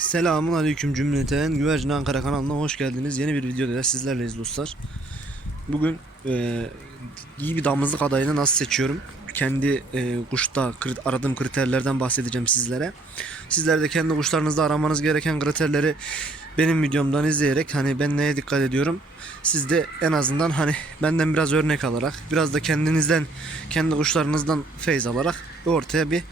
Selamun aleyküm cümleten. Güvercin Ankara kanalına hoş geldiniz. Yeni bir videoda sizlerleyiz dostlar. Bugün e, iyi bir damızlık adayını nasıl seçiyorum? Kendi e, kuşta kri- aradığım kriterlerden bahsedeceğim sizlere. Sizler de kendi kuşlarınızda aramanız gereken kriterleri benim videomdan izleyerek hani ben neye dikkat ediyorum? Siz de en azından hani benden biraz örnek alarak biraz da kendinizden kendi kuşlarınızdan feyz alarak ortaya bir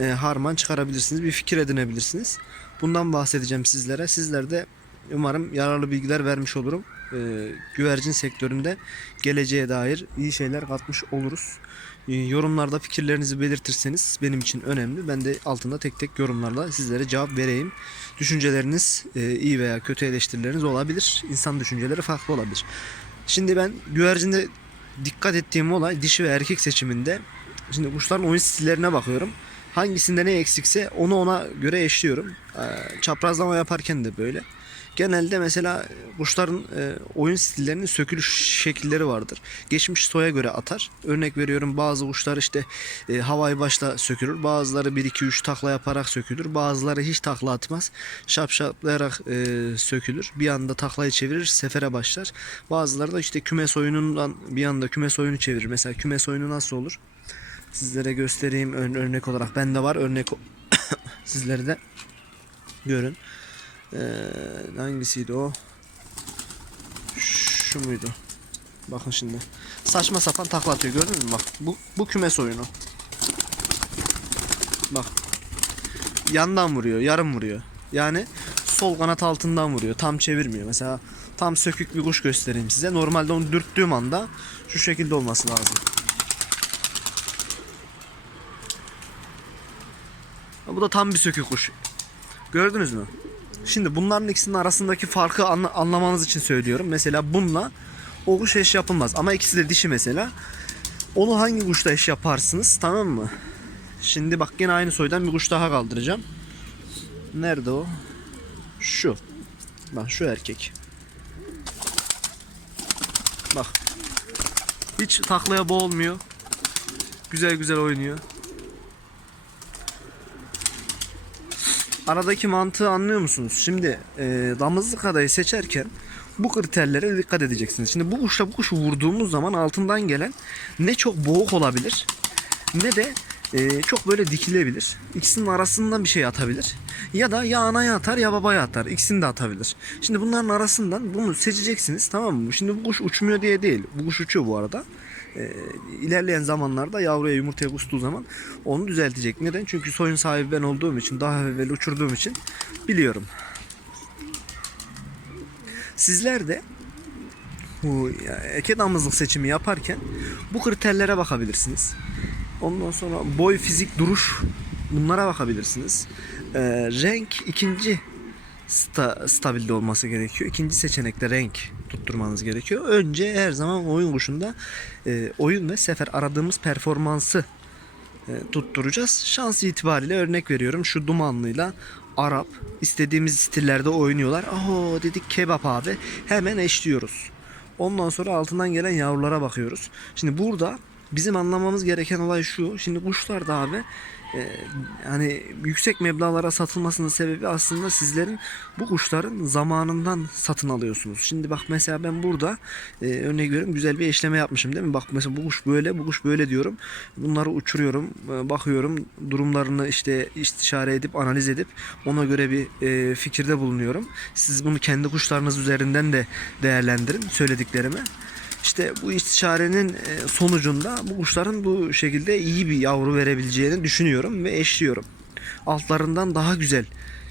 e, harman çıkarabilirsiniz. Bir fikir edinebilirsiniz. Bundan bahsedeceğim sizlere. Sizler de umarım yararlı bilgiler vermiş olurum. Ee, güvercin sektöründe geleceğe dair iyi şeyler katmış oluruz. Ee, yorumlarda fikirlerinizi belirtirseniz benim için önemli. Ben de altında tek tek yorumlarla sizlere cevap vereyim. Düşünceleriniz e, iyi veya kötü eleştirileriniz olabilir. İnsan düşünceleri farklı olabilir. Şimdi ben güvercinde dikkat ettiğim olay dişi ve erkek seçiminde şimdi kuşların oyun stillerine bakıyorum. Hangisinde ne eksikse onu ona göre eşliyorum. Ee, Çaprazlama yaparken de böyle. Genelde mesela kuşların e, oyun stillerinin sökülüş şekilleri vardır. Geçmiş soya göre atar. Örnek veriyorum bazı kuşlar işte e, havayı başta sökülür. Bazıları 1-2-3 takla yaparak sökülür. Bazıları hiç takla atmaz. Şapşaplayarak e, sökülür. Bir anda taklayı çevirir sefere başlar. Bazıları da işte kümes oyunundan bir anda kümes oyunu çevirir. Mesela kümes oyunu nasıl olur? Sizlere göstereyim ör- örnek olarak. Bende var örnek sizlere de görün. Ee, hangisiydi o? Şu muydu? Bakın şimdi. Saçma sapan takla atıyor gördünüz mü? Bak bu, bu kümes oyunu. Bak. Yandan vuruyor, yarım vuruyor. Yani sol kanat altından vuruyor. Tam çevirmiyor. Mesela tam sökük bir kuş göstereyim size. Normalde onu dürttüğüm anda şu şekilde olması lazım. Bu da tam bir sökük kuş. Gördünüz mü? Şimdi bunların ikisinin arasındaki farkı anla- anlamanız için söylüyorum. Mesela bununla o kuş eş yapılmaz. Ama ikisi de dişi mesela. Onu hangi kuşta eş yaparsınız tamam mı? Şimdi bak yine aynı soydan bir kuş daha kaldıracağım. Nerede o? Şu. Bak şu erkek. Bak. Hiç taklaya boğulmuyor. Güzel güzel oynuyor. Aradaki mantığı anlıyor musunuz? Şimdi e, damızlık adayı seçerken bu kriterlere dikkat edeceksiniz. Şimdi bu kuşla bu kuşu vurduğumuz zaman altından gelen ne çok boğuk olabilir ne de e, çok böyle dikilebilir. İkisinin arasından bir şey atabilir. Ya da ya anaya atar ya babaya atar. İkisini de atabilir. Şimdi bunların arasından bunu seçeceksiniz tamam mı? Şimdi bu kuş uçmuyor diye değil. Bu kuş uçuyor bu arada. E, ilerleyen zamanlarda yavruya yumurtaya kustuğu zaman onu düzeltecek. Neden? Çünkü soyun sahibi ben olduğum için daha evvel uçurduğum için biliyorum. Sizler de bu eke damızlık seçimi yaparken bu kriterlere bakabilirsiniz. Ondan sonra boy, fizik, duruş bunlara bakabilirsiniz. Ee, renk ikinci sta, stabilde olması gerekiyor. İkinci seçenekte renk tutturmanız gerekiyor. Önce her zaman oyun kuşunda e, oyun ve sefer aradığımız performansı e, tutturacağız. Şans itibariyle örnek veriyorum şu dumanlıyla Arap istediğimiz stillerde oynuyorlar. Aho dedik kebap abi. Hemen eşliyoruz. Ondan sonra altından gelen yavrulara bakıyoruz. Şimdi burada bizim anlamamız gereken olay şu. Şimdi kuşlar da abi e, hani yüksek meblağlara satılmasının sebebi aslında sizlerin bu kuşların zamanından satın alıyorsunuz. Şimdi bak mesela ben burada e, örnek veriyorum güzel bir eşleme yapmışım değil mi? Bak mesela bu kuş böyle bu kuş böyle diyorum. Bunları uçuruyorum e, bakıyorum durumlarını işte istişare edip analiz edip ona göre bir e, fikirde bulunuyorum. Siz bunu kendi kuşlarınız üzerinden de değerlendirin söylediklerimi. İşte bu istişarenin e, sonucunda bu kuşların bu şekilde iyi bir yavru verebileceğini düşünüyorum ve eşliyorum. Altlarından daha güzel.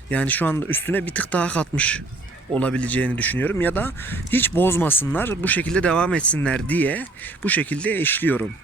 Yani şu anda üstüne bir tık daha katmış olabileceğini düşünüyorum ya da hiç bozmasınlar bu şekilde devam etsinler diye bu şekilde eşliyorum.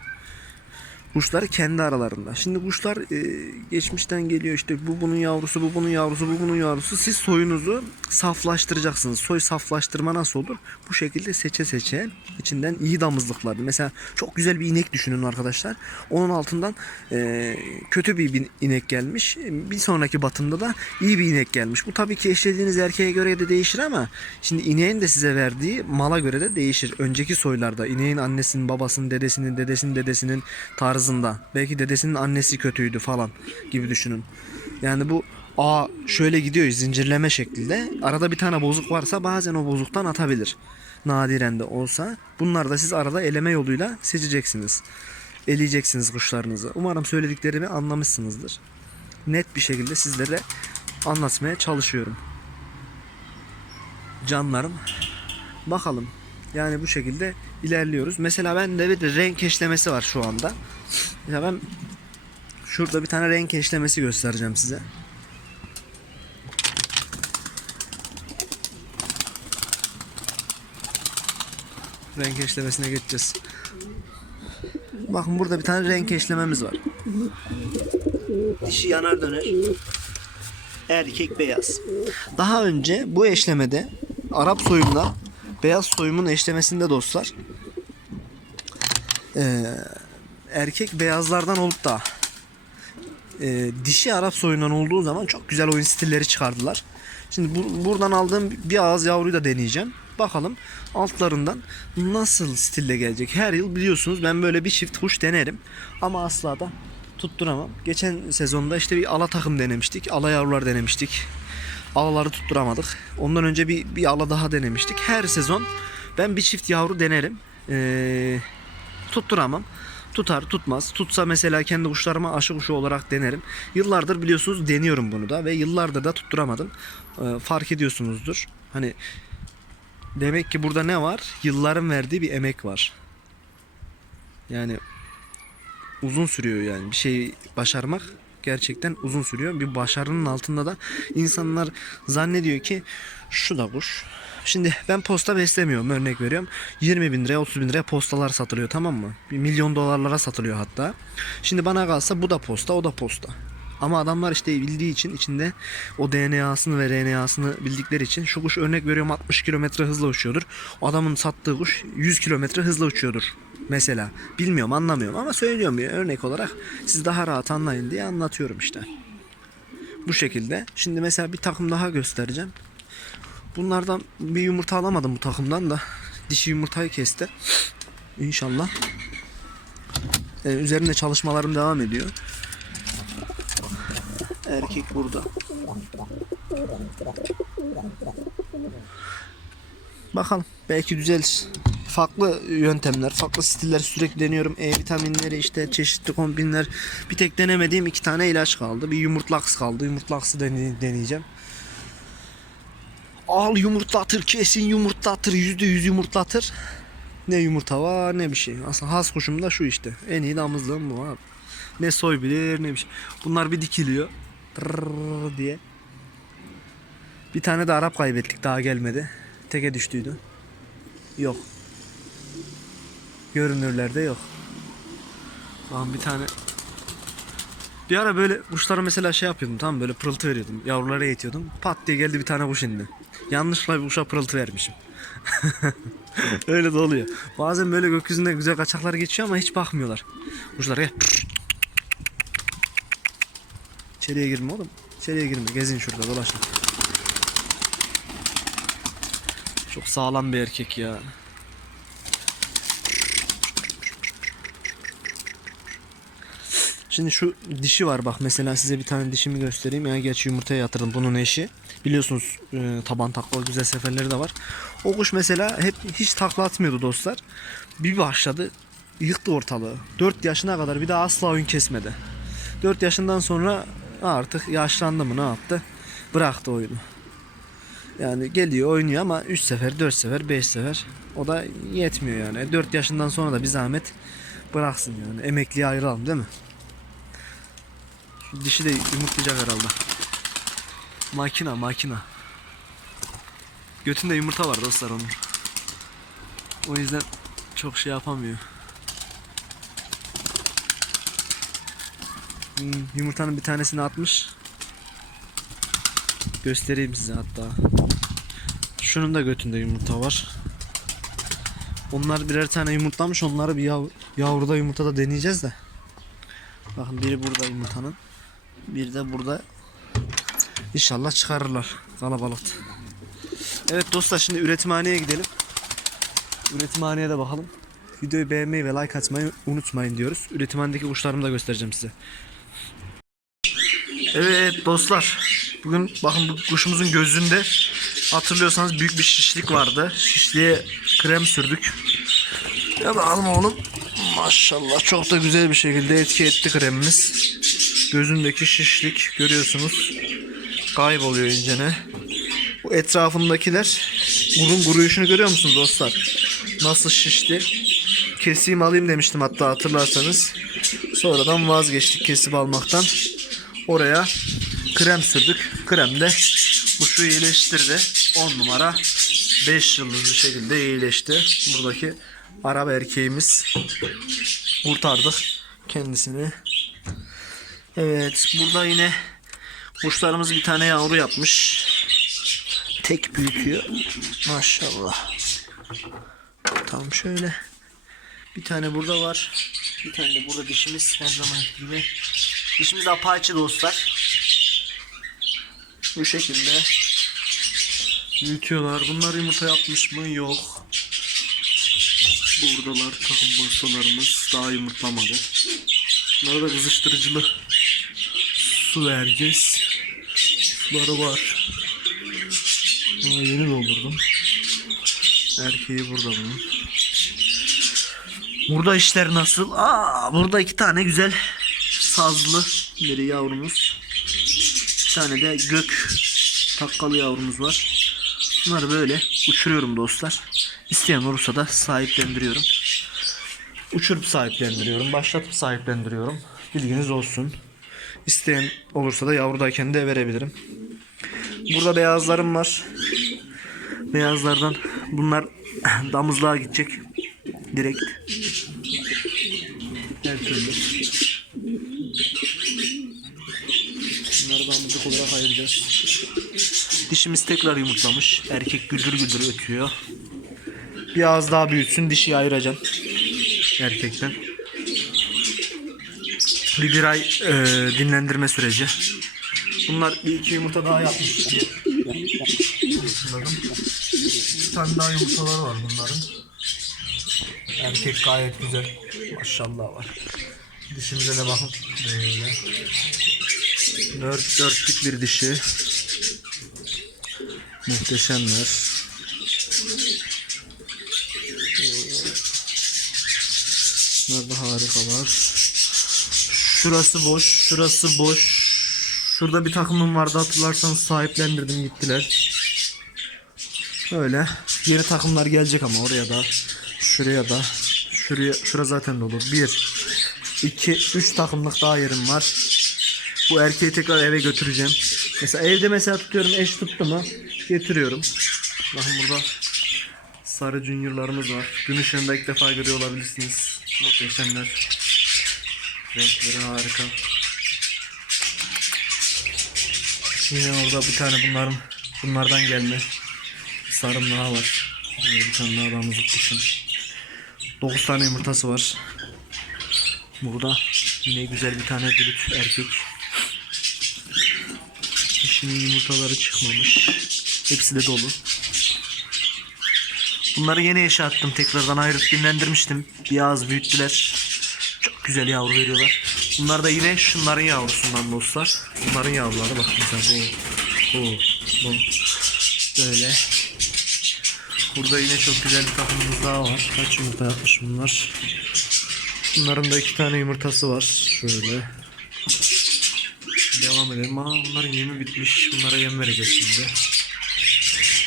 Kuşları kendi aralarında. Şimdi kuşlar e, geçmişten geliyor işte bu bunun yavrusu, bu bunun yavrusu, bu bunun yavrusu. Siz soyunuzu saflaştıracaksınız. Soy saflaştırma nasıl olur? Bu şekilde seçe seçe içinden iyi damızlıklar. Mesela çok güzel bir inek düşünün arkadaşlar. Onun altından e, kötü bir inek gelmiş. Bir sonraki batında da iyi bir inek gelmiş. Bu tabii ki eşlediğiniz erkeğe göre de değişir ama şimdi ineğin de size verdiği mala göre de değişir. Önceki soylarda ineğin annesinin, babasının, dedesinin, dedesinin, dedesinin tarzında. Belki dedesinin annesi kötüydü falan gibi düşünün. Yani bu A şöyle gidiyor zincirleme şeklinde. Arada bir tane bozuk varsa bazen o bozuktan atabilir. Nadiren de olsa. Bunlar da siz arada eleme yoluyla seçeceksiniz. Eleyeceksiniz kuşlarınızı. Umarım söylediklerimi anlamışsınızdır. Net bir şekilde sizlere anlatmaya çalışıyorum. Canlarım. Bakalım. Yani bu şekilde ilerliyoruz. Mesela ben de bir renk eşlemesi var şu anda. Ya ben şurada bir tane renk eşlemesi göstereceğim size. Renk eşlemesine geçeceğiz. Bakın burada bir tane renk eşlememiz var. Dişi yanar döner. Erkek beyaz. Daha önce bu eşlemede Arap soyumla beyaz soyumun eşlemesinde dostlar eee, erkek beyazlardan olup da eee, dişi Arap soyundan olduğu zaman çok güzel oyun stilleri çıkardılar. Şimdi bu- buradan aldığım bir ağız yavruyu da deneyeceğim. Bakalım altlarından nasıl stille gelecek. Her yıl biliyorsunuz ben böyle bir çift kuş denerim. Ama asla da tutturamam. Geçen sezonda işte bir ala takım denemiştik. Ala yavrular denemiştik. Alaları tutturamadık. Ondan önce bir, bir ala daha denemiştik. Her sezon ben bir çift yavru denerim. Ee, tutturamam. Tutar tutmaz. Tutsa mesela kendi kuşlarıma aşı kuşu olarak denerim. Yıllardır biliyorsunuz deniyorum bunu da ve yıllardır da tutturamadım. Ee, fark ediyorsunuzdur. Hani demek ki burada ne var? Yılların verdiği bir emek var. Yani uzun sürüyor yani bir şey başarmak gerçekten uzun sürüyor. Bir başarının altında da insanlar zannediyor ki şu da kuş. Şimdi ben posta beslemiyorum örnek veriyorum. 20 bin liraya 30 bin liraya postalar satılıyor tamam mı? Bir milyon dolarlara satılıyor hatta. Şimdi bana kalsa bu da posta o da posta. Ama adamlar işte bildiği için içinde o DNA'sını ve RNA'sını bildikleri için şu kuş örnek veriyorum 60 kilometre hızla uçuyordur. O adamın sattığı kuş 100 kilometre hızla uçuyordur. Mesela bilmiyorum anlamıyorum ama söylüyorum bir örnek olarak siz daha rahat anlayın diye anlatıyorum işte. Bu şekilde. Şimdi mesela bir takım daha göstereceğim. Bunlardan bir yumurta alamadım bu takımdan da. Dişi yumurtayı kesti. İnşallah. Ee, üzerinde çalışmalarım devam ediyor. Erkek burada. Bakalım belki düzelir. Farklı yöntemler, farklı stiller sürekli deniyorum. E vitaminleri işte çeşitli kombinler. Bir tek denemediğim iki tane ilaç kaldı. Bir yumurtlaks kaldı. Yumurtlaksı dene- deneyeceğim. Al yumurtlatır kesin yumurtlatır yüzde yüz yumurtlatır. Ne yumurta var ne bir şey. Aslında has kuşum da şu işte. En iyi damızlığım bu abi. Ne soybilir ne bir şey. Bunlar bir dikiliyor. Tırrrr diye. Bir tane de Arap kaybettik daha gelmedi. Teke düştüydü. Yok. Görünürlerde yok. Lan bir tane bir ara böyle kuşlara mesela şey yapıyordum tamam böyle pırıltı veriyordum. Yavrulara eğitiyordum. Pat diye geldi bir tane kuş indi. Yanlışlıkla bir kuşa pırıltı vermişim. Öyle de oluyor. Bazen böyle gökyüzünde güzel kaçaklar geçiyor ama hiç bakmıyorlar. Kuşlar ya. İçeriye girme oğlum. İçeriye girme. Gezin şurada dolaşın. Çok sağlam bir erkek ya. Şimdi şu dişi var bak mesela size bir tane dişimi göstereyim ya gerçi yumurtaya yatırdım bunun eşi. Biliyorsunuz e, taban takla güzel seferleri de var. O kuş mesela hep hiç takla atmıyordu dostlar. Bir başladı yıktı ortalığı. 4 yaşına kadar bir daha asla oyun kesmedi. 4 yaşından sonra artık yaşlandı mı ne yaptı? Bıraktı oyunu. Yani geliyor oynuyor ama 3 sefer, 4 sefer, 5 sefer o da yetmiyor yani. 4 yaşından sonra da bir zahmet bıraksın yani. Emekliye ayıralım değil mi? Dişi de yumurtlayacak herhalde. Makina makina. Götünde yumurta var dostlar onun. O yüzden çok şey yapamıyor. Hmm, yumurtanın bir tanesini atmış. Göstereyim size hatta. Şunun da götünde yumurta var. Onlar birer tane yumurtlamış. Onları bir yav yavruda yumurtada deneyeceğiz de. Bakın biri burada yumurtanın. Bir de burada. İnşallah çıkarırlar. Kalabalık. Evet dostlar şimdi üretimhaneye gidelim. Üretimhaneye de bakalım. Videoyu beğenmeyi ve like atmayı unutmayın diyoruz. Üretimhanedeki kuşlarımı da göstereceğim size. Evet dostlar. Bugün bakın bu kuşumuzun gözünde hatırlıyorsanız büyük bir şişlik vardı. Şişliğe krem sürdük. Ya bakalım oğlum. Maşallah çok da güzel bir şekilde etki etti kremimiz. Gözündeki şişlik görüyorsunuz. Kayboluyor incene. Bu etrafındakiler burun kuruyuşunu görüyor musunuz dostlar? Nasıl şişti? Keseyim alayım demiştim hatta hatırlarsanız. Sonradan vazgeçtik kesip almaktan. Oraya krem sürdük. Krem de kuşu iyileştirdi. 10 numara 5 yıldızlı şekilde iyileşti. Buradaki Arap erkeğimiz kurtardık kendisini. Evet burada yine kuşlarımız bir tane yavru yapmış. Tek büyütüyor. Maşallah. Tam şöyle. Bir tane burada var. Bir tane de burada dişimiz her zaman gibi. Dişimiz apaçı dostlar. Bu şekilde büyütüyorlar. Bunlar yumurta yapmış mı? Yok. Buradalar takım borsalarımız daha yumurtlamadı. Bunlara da kızıştırıcılı su vereceğiz. Suları var. Aa, yeni doldurdum. Erkeği burada bunun. Burada işler nasıl? Aa, burada iki tane güzel sazlı biri yavrumuz. Bir tane de gök takkalı yavrumuz var. Bunları böyle uçuruyorum dostlar. İsteyen olursa da sahiplendiriyorum. Uçurup sahiplendiriyorum. Başlatıp sahiplendiriyorum. Bilginiz olsun. İsteyen olursa da yavrudayken de verebilirim. Burada beyazlarım var. Beyazlardan bunlar damızlığa gidecek. Direkt. Her türlü. Bunları damızlık olarak ayıracağız. Dişimiz tekrar yumurtlamış. Erkek güldür güldür ötüyor. Biraz daha büyütsün dişi ayıracağım. Erkekten. Bir, bir ay e, dinlendirme süreci. Bunlar bir iki yumurta daha yapmış diye. Hatırladım. Bir tane daha yumurtaları var bunların. Erkek gayet güzel. Maşallah var. Dişimize de bakın. Böyle. Dört, dörtlük bir dişi. Muhteşemler. Bunlar da harikalar. Şurası boş, şurası boş. Şurada bir takımım vardı hatırlarsanız sahiplendirdim gittiler. Öyle. Yeni takımlar gelecek ama oraya da. Şuraya da. Şuraya, şura zaten dolu. Bir, iki, üç takımlık daha yerim var. Bu erkeği tekrar eve götüreceğim. Mesela evde mesela tutuyorum eş tuttu mu getiriyorum. Bakın burada sarı juniorlarımız var. Gün ışığında ilk defa görüyor olabilirsiniz. Muhteşemler. Renkleri harika. Yine orada bir tane bunların bunlardan gelme sarım daha var. Yine bir tane daha damızlık kuşun. 9 tane yumurtası var. Burada yine güzel bir tane dürüt erkek. Dişinin yumurtaları çıkmamış. Hepsi de dolu. Bunları yeni eşe attım. Tekrardan ayırıp dinlendirmiştim. Biraz büyüttüler. Güzel yavru veriyorlar. Bunlar da yine şunların yavrusundan dostlar. Bunların yavruları bak mesela bu. Bu. Bu. Böyle. Burada yine çok güzel bir takımımız daha var. Kaç yumurta yapmış bunlar? Bunların da iki tane yumurtası var. Şöyle. Devam edelim. Aa, bunların yemi bitmiş. Bunlara yem vereceğiz şimdi.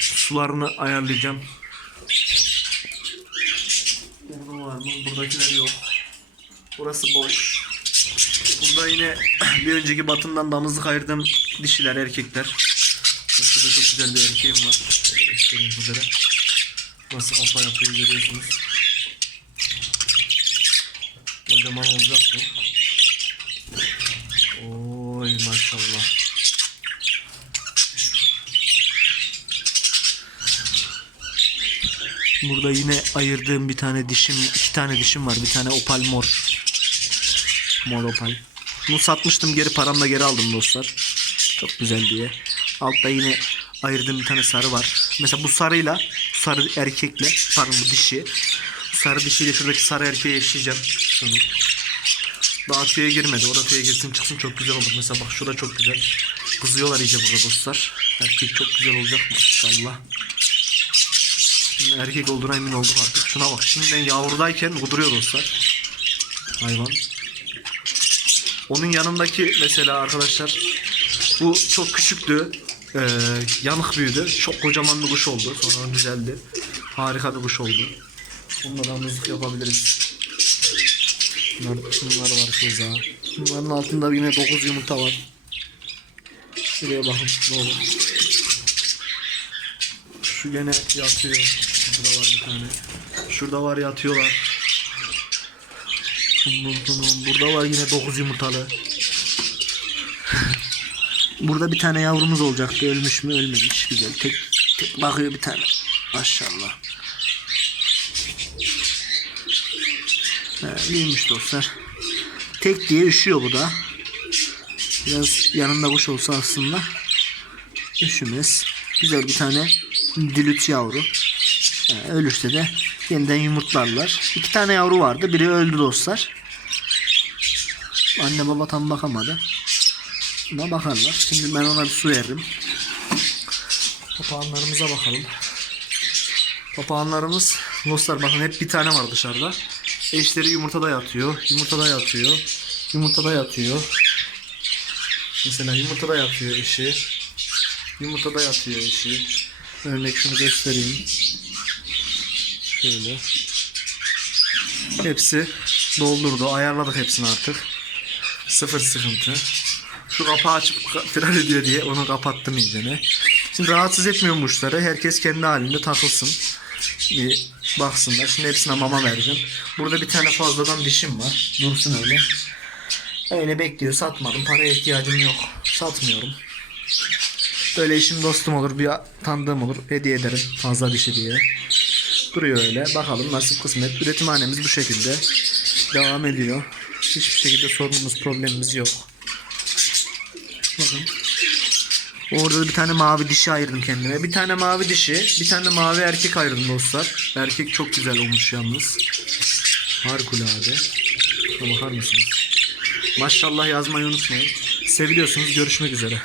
Sularını ayarlayacağım. Burada var mı? Buradakiler yok. Burası boş. Burada yine bir önceki batından damızlık ayırdığım dişiler, erkekler. Burada çok güzel bir erkeğim var. Göstereyim üzere. Nasıl kafa yapıyor görüyorsunuz. Kocaman olacak bu. Oy maşallah. Burada yine ayırdığım bir tane dişim, iki tane dişim var. Bir tane opal mor. Mor opal. Bunu satmıştım geri paramla geri aldım dostlar. Çok güzel diye. Altta yine ayırdığım bir tane sarı var. Mesela bu sarıyla sarı erkekle pardon bu dişi. Sarı dişiyle şuradaki sarı erkeği eşleyeceğim. Şunu. Daha tüye girmedi. Orada tüye girsin çıksın çok güzel olur. Mesela bak şurada çok güzel. Kızıyorlar iyice burada dostlar. Erkek çok güzel olacak maşallah. Şimdi erkek olduğuna emin olduk artık. Şuna bak şimdiden yavrudayken kuduruyor dostlar. Hayvan. Onun yanındaki mesela arkadaşlar bu çok küçüktü. Ee, yanık büyüdü. Çok kocaman bir kuş oldu. Sonra düzeldi. Harika bir kuş oldu. Bununla da mızık yapabiliriz. Bunlar, bunlar var keza. Bunların altında yine 9 yumurta var. Şuraya bakın ne olur. Şu gene yatıyor. Burada var bir tane. Şurada var yatıyorlar. Burada var yine 9 yumurtalı. Burada bir tane yavrumuz olacaktı. Ölmüş mü? Ölmemiş. Güzel. Tek, tek bakıyor bir tane. Maşallah. He, dostlar. Tek diye üşüyor bu da. Biraz yanında kuş olsa aslında üşümez. Güzel bir tane dilüt yavru. Ee, ölürse de yeniden yumurtlarlar. İki tane yavru vardı. Biri öldü dostlar. Anne baba tam bakamadı. Buna bakarlar. Şimdi ben ona bir su veririm. Papağanlarımıza bakalım. Papağanlarımız dostlar bakın hep bir tane var dışarıda. Eşleri yumurtada yatıyor. Yumurtada yatıyor. Yumurtada yatıyor. Mesela yumurtada yatıyor eşi. Yumurtada yatıyor eşi. Örnek şunu göstereyim. Şöyle. Hepsi doldurdu. Ayarladık hepsini artık. Sıfır sıkıntı. Şu kapağı açıp firar ediyor diye onu kapattım iyicene. Şimdi rahatsız etmiyorum kuşları. Herkes kendi halinde takılsın. Bir baksınlar. Şimdi hepsine mama vereceğim. Burada bir tane fazladan dişim var. Dursun öyle. Öyle bekliyor. Satmadım. Paraya ihtiyacım yok. Satmıyorum. Böyle işim dostum olur. Bir tanıdığım olur. Hediye ederim. Fazla dişi diye. Duruyor öyle. Bakalım nasip kısmet. Üretimhanemiz bu şekilde. Devam ediyor. Hiçbir şekilde sorunumuz problemimiz yok. Bakın. Orada da bir tane mavi dişi ayırdım kendime. Bir tane mavi dişi, bir tane mavi erkek ayırdım dostlar. Erkek çok güzel olmuş yalnız. Harikulade. Bakar mısınız? Maşallah yazmayı unutmayın. Seviliyorsunuz. Görüşmek üzere.